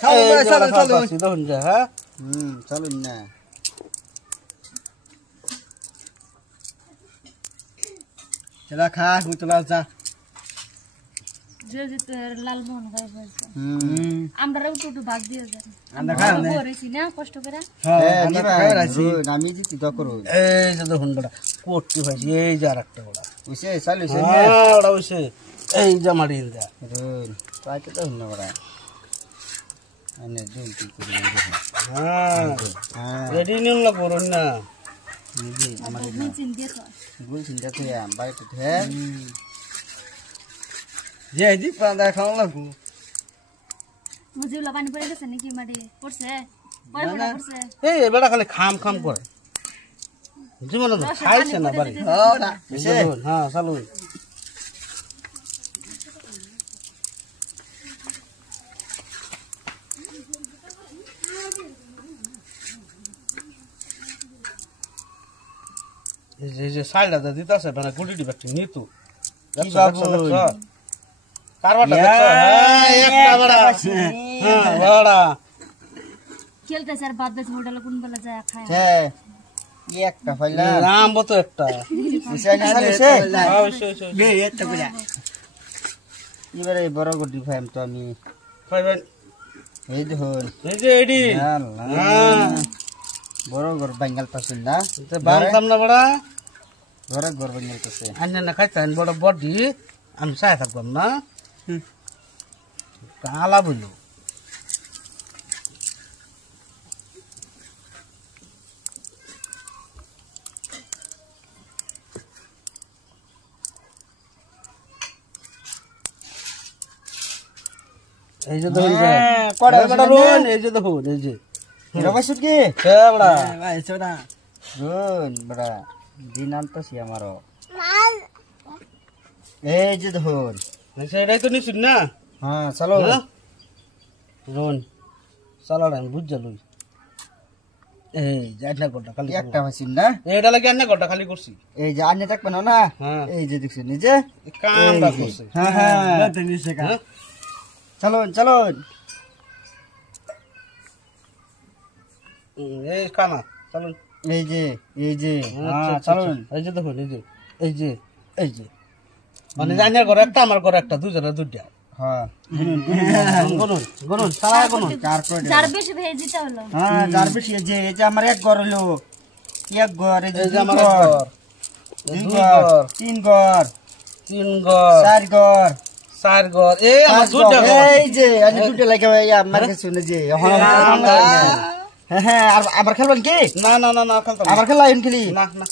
চলুন যা হ্যাঁ চলুন না চলা খা হুতলা যা যে যে লালমোহন খাই বলছে আমরা একটু ভাগ দিয়ে যাই আমরা খাই না করেছি না কষ্ট করে হ্যাঁ আমরা খাই রাখছি আমি দিতে তো করো এই যে দেখুন বড়া কোটি ভাইছি এই যে আরেকটা বড়া ওইসে চালুছে হ্যাঁ ওটা হইছে এই যে মারি দা রোল পাইতে তো হল বড়া আনে দুল কি করে হ্যাঁ হ্যাঁ রেডি নিন না করুন না নিবি আমার মেচিন দিয়ে তো গুল চিন্তা তো বাইরে তো হ্যাঁ যে দি পাঁদা খাওয়া লাগু মুজিবলা পানি পড়ে গেছে নাকি মাটি পড়ছে পড়ে পড়ছে এই বেটা খালি খাম খাম করে জীবনে তো খাইছে না বাড়ি হ্যাঁ চালু এই যে সাইডটা দিতেছে মানে গুটি ব্যাগটি নিতু কারবাটা দেখছো হ্যাঁ একটা বড়া হ্যাঁ বড়া খেলতেছে আর বাদ দিয়েছে হোটেলে কোন বেলা যায় খায় হ্যাঁ একটা ফাইলা নাম বতো একটা ওইসে না চালুছে বে একটা কইলা এবারে বড় গুটি ফাইম তো আমি খাইবেন এই দেখুন এই যে এডি হ্যাঁ বড় ঘর বাঙ্গাল পাশুন না তো বানতাম না বড়া বড় ঘর বাঙ্গাল পাশে আন্য না খাইতেন বড় বডি আমি চাই থাকতাম না কালা বললো এই যে দেখুন এই যে দেখুন এই যে রবাসুট কি হ্যাঁ বড়া রোন বড়া দিন আনতাছি আমারও এই যে দেখুন সেটাই তো নিশ্চিত না হ্যাঁ চলো রোন চালার আমি বুঝ লই এই যে আন্না গোটা খালি একটা পাশুন না এইটা লাগে আন্না গোটা খালি করছি এই যে আন্নে থাকবে না হ্যাঁ এই যে দেখছেন নিজে কামটা করছে হ্যাঁ হ্যাঁ চলুন চলুন এই কানা চলুন এই যে আচ্ছা, আচ্ছা, চলুন এই যে দেখুন এই যে মানে জানার ঘরে একটা আমার ঘরে একটা দুজনের দুইটা হ্যাঁ গুনুন সারা গুনুন চার করে যার বেশি ভেজে দিতে হলো হ্যাঁ যার বেশি এই যে আমার এক ঘর হলো এক ঘর এই এই যে যে আমার আমার ঘর দুই ঘর তিন ঘর তিন ঘর চার ঘর চার ঘর এই আমার দুইটা ঘর এই যে আমি দুটো লাগে আমার কাছে শুনে যে হ্যাঁ হ্যাঁ আর আবার খেলবেন কি না না না না খেলতাম আবার খেলা খেলি না না